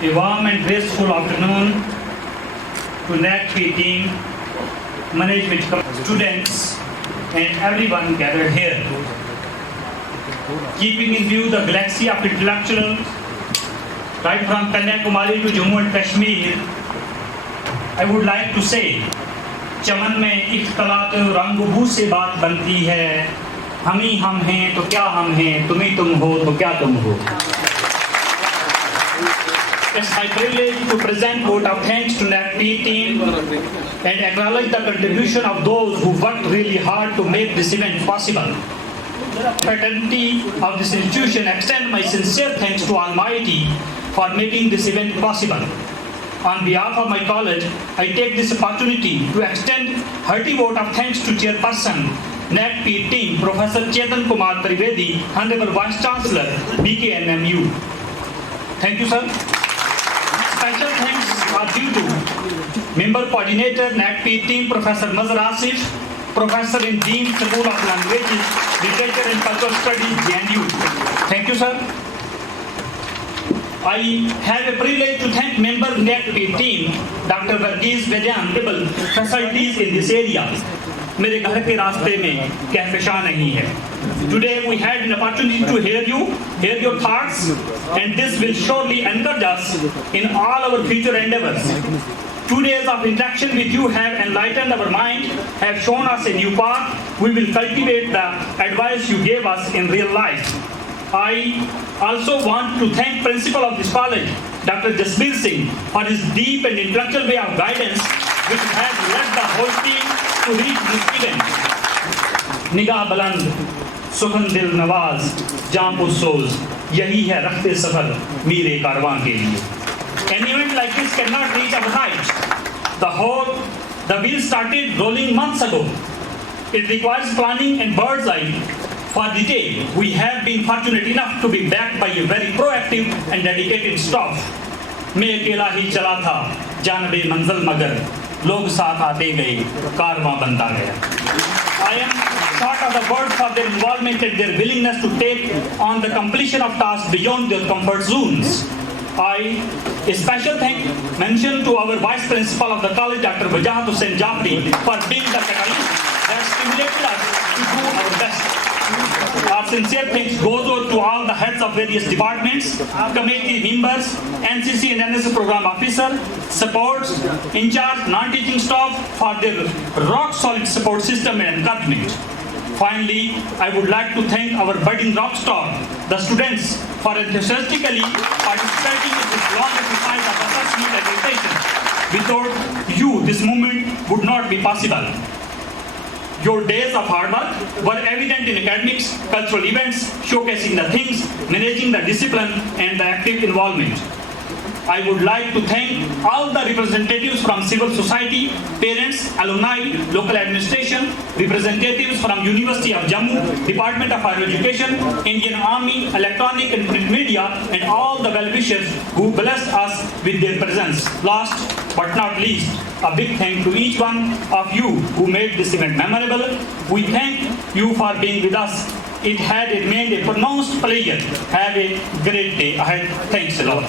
A warm and graceful afternoon to NAAC team, management, students, and everyone gathered here. Keeping in view the galaxy of intellectuals, right from Kanyakumari to Jammu and Kashmir, I would like to say, चमन में इख्तलात रंगबू से बात बनती है, हम ही हम हैं तो क्या हम हैं, तुम ही तुम हो तो क्या तुम हो. It's my privilege to present vote of thanks to NAAC team and acknowledge the contribution of those who worked really hard to make this event possible. Fraternity of this institution extend my sincere thanks to Almighty for making this event possible. On behalf of my college, I take this opportunity to extend hearty vote of thanks to Chairperson, NAAC team, Professor Chetan Kumar Trivedi, Honorable Vice Chancellor, BKNMU. Thank you, sir. Special thanks are due to Member Coordinator, NAAC team, Professor Mazhar Asif, Professor in Dean, School of Languages, Literature and Cultural Studies, JNU. Thank you, sir. I have a privilege to thank member NAAC team, Dr. Varghese Vedyan, facilities in this area. मेरे घर के रास्ते में कहकशा नहीं है. Today we had an opportunity to hear your thoughts, and this will surely encourage us in all our future endeavors. 2 days of interaction with you have enlightened our mind, have shown us a new path. We will cultivate the advice you gave us in real life. I also want to thank principal of this college, Dr. Jasbir Singh, for his deep and intellectual way of guidance, which has led the whole team to reach this event. निगाह बुलंद, सुखन दिल नवाज, जां पुरसोज, यही है रखते सफर मीरे कारवां के लिए. An event like this cannot reach our heights. The wheel started rolling months ago. It requires planning and bird's eye. For the day, we have been fortunate enough to be backed by a very proactive and dedicated staff. मैं अकेला ही चला था, जानबे मंजिल मगर लोग साथ आते गए, कारवां बनता गया. I am short of the words for their involvement and their willingness to take on the completion of tasks beyond their comfort zones. A special thank mention to our Vice Principal of the college, Dr. Wajahat Hussain Jafri, for being the catalyst that stimulated us to do our best. Our sincere thanks goes out to all the heads of various departments, committee members, NCC and NSS program officer, supports, in charge, non-teaching staff for their rock-solid support system and encouragement. Finally, I would like to thank our budding rock star, the students, for enthusiastically participating in this long exercise of assessment and meditation. Without you, this movement would not be possible. Your days of hard work were evident in academics, cultural events, showcasing the things, managing the discipline, and the active involvement. I would like to thank all the representatives from civil society, parents, alumni, local administration, representatives from University of Jammu, Department of Higher Education, Indian Army, electronic and print media, and all the well-wishers who blessed us with their presence. Last but not least, a big thank to each one of you who made this event memorable. We thank you for being with us. It had remained a pronounced pleasure. Have a great day ahead. Thanks a lot.